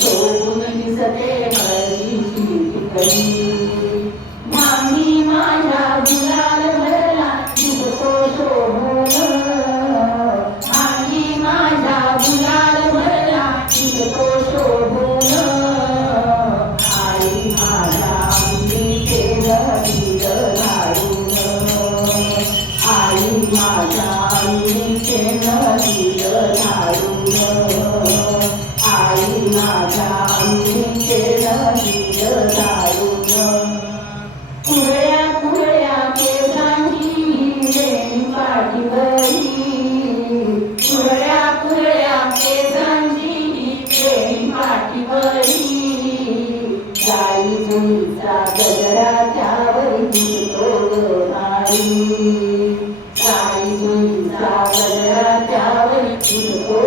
शोभून दिसते हळदीची टिकली आई माझ्या आंबीचे नवीन लाडून कुरळ्या कुरळ्या केसांची वेणी पाठीवरी कुरळ्या कुरळ्या केसांची वेणी पाठीवरी गाई जुईचा गजरा त्यावर दिसतो नारी गाई जुईचा गजरा त्यावर दिसतो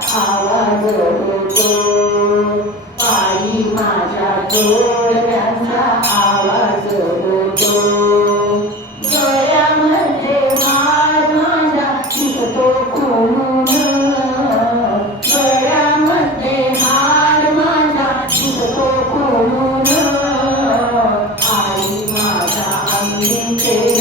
आवाज होतो आई माझ्या तो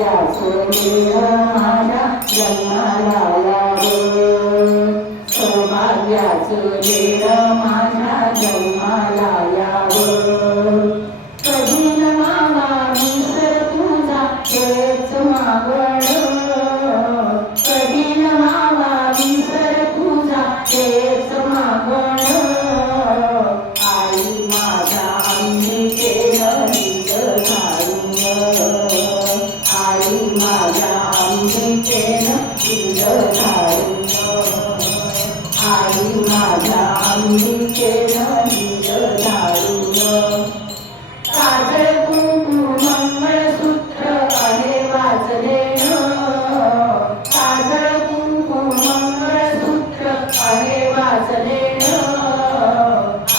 सौभाग्याचं देह माझ्या जन्माला यावं सौभाग्याचं देह माझ्या जन्माला यावं कधी न मागा तुझा हेच मागण कधी न मागा विसर तुझा हेच मागण आई माझ्या अंगीचे झाडून. आई माझ्या अंगीचे नवीन झाडून काजळ कुंकू मंगळसूत्र आहे वाचले काजळ कुंकू मंगळसूत्र आहे वाचले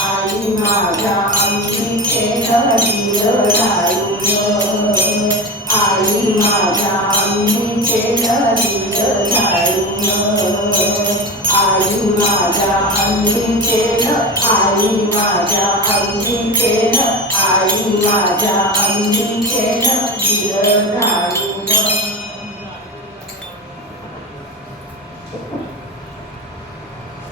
आई माझ्या अंगीचे नवीन झाडून आई माझ्या अंगीचे न